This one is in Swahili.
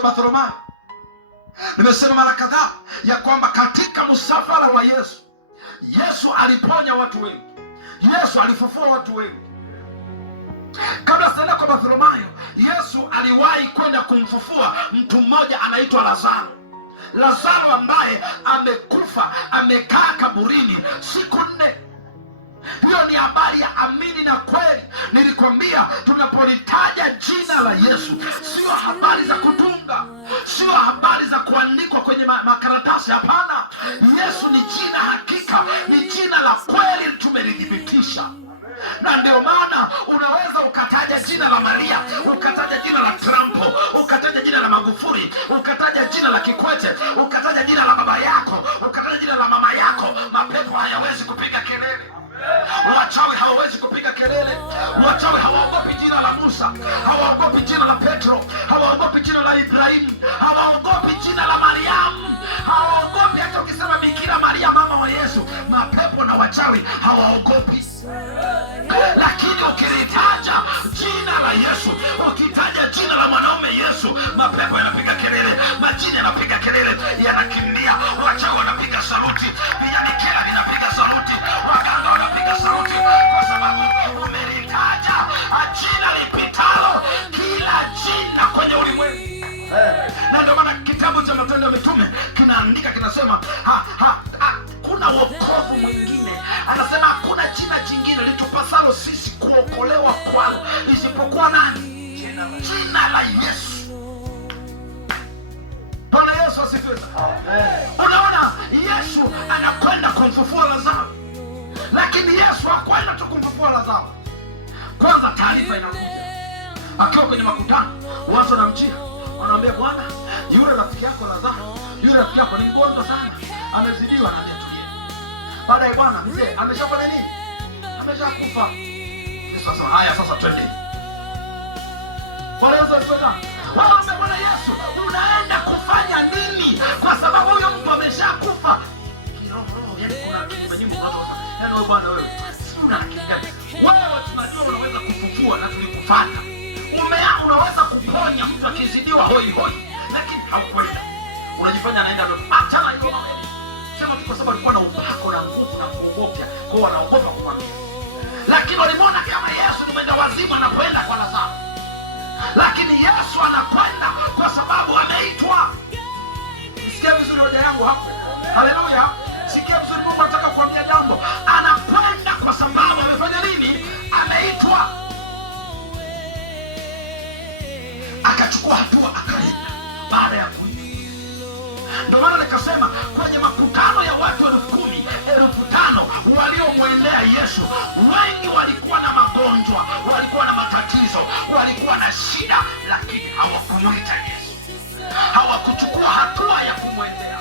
anaitwa Bartholomayo. Nimesema mara kadhaa ya kwamba katika msafara wa Yesu, Yesu aliponya watu wengi, Yesu alifufua watu wengi. Kabla sijaenda kwa Bartholomayo, Yesu aliwahi kwenda kumfufua mtu mmoja anaitwa Lazaro. Lazaro ambaye amekufa, amekaa kaburini siku 4. Hiyo ni habari ya amini na kweli. Nilikwambia tunapolitaja jina la Yesu, sio habari za kutunga, sio habari za kuandikwa kwenye makaratasi. Hapana, Yesu ni jina hakika, ni jina la kweli, tumelithibitisha. Na ndio maana unaweza ukataja jina la Maria, ukataja jina la Trump, ukataja jina la Magufuli, ukataja jina la Kikwete, ukataja jina la baba yako, ukataja jina la mama yako, mapepo hayawezi kupiga kelele. Wachawi hawawezi kupiga kelele. Wachawi hawaogopi jina la Musa, hawaogopi jina la Petro, hawaogopi jina la Ibrahimu, hawaogopi jina la Mariamu, hawaogopi hata ukisema Bikira Maria mama wa Yesu. Mapepo na wachawi hawaogopi. Lakini ukilitaja jina la Yesu, ukitaja jina la mwanaume Yesu, mapepo yanapiga kelele, majini yanapiga kelele, yanakimbia. Wachawi wanapiga saluti, vinyamikela vinapiga saluti, waganga wanapiga saluti, kwa sababu umelitaja jina lipitalo kila jina kwenye ulimwengu. Na ndio maana kitabu cha Matendo ya Mitume kinaandika, kinasema kuna wokovu mwingine. Anasema hakuna jina jingine litupasalo sisi kuokolewa kwalo isipokuwa nani? Jina la Yesu. Bwana Yesu asifiwe. Unaona, Yesu anakwenda kumfufua Lazaro, lakini Yesu hakwenda tu kumfufua Lazaro. Kwanza taarifa inakuja akiwa kwenye makutano, watu wanamjia, wanamwambia, Bwana, yule rafiki yako Lazaro, yule rafiki yako ni mgonjwa sana, amezidiwa. Na baadaye, Bwana, mzee ameshafanya nini? Ameshakufa. Sasa haya, sasa twende. Bwana Yesu asifiwe. Waombe, Bwana Yesu, unaenda kufanya nini? Kwa sababu huyo mtu ameshakufa. Kiroho, yani kuna kitu nyingi unatoka. Yani wewe Bwana, wewe si una akili gani? Wewe tunajua unaweza kufufua na tulikufanya. Unaweza kuponya mtu akizidiwa hoi hoi, lakini haukwenda. Unajifanya anaenda ndo. Achana hiyo mambo. Sema tu kwa sababu alikuwa na upako na nguvu na kuogopya, kwa wanaogopa kumwambia. Lakini walimwona kama Yesu ni mwenda wazimu anapoenda kwa Lazaro. Lakini Yesu anakwenda kwa sababu ameitwa. Sikia vizuri hoja yangu hapo. Haleluya. Sikia vizuri, Mungu anataka kuambia jambo. Anakwenda kwa sababu amefanya nini? Ameitwa. Akachukua hatua, akaenda baada ya kuitwa. Ndio maana nikasema kwenye makutano ya watu 10,000, 5,000 waliomwendea Yesu, wengi walikuwa na magonjwa, walikuwa na matatizo, walikuwa na shida, lakini hawakumuita Yesu. Hawakuchukua hatua ya kumwendea.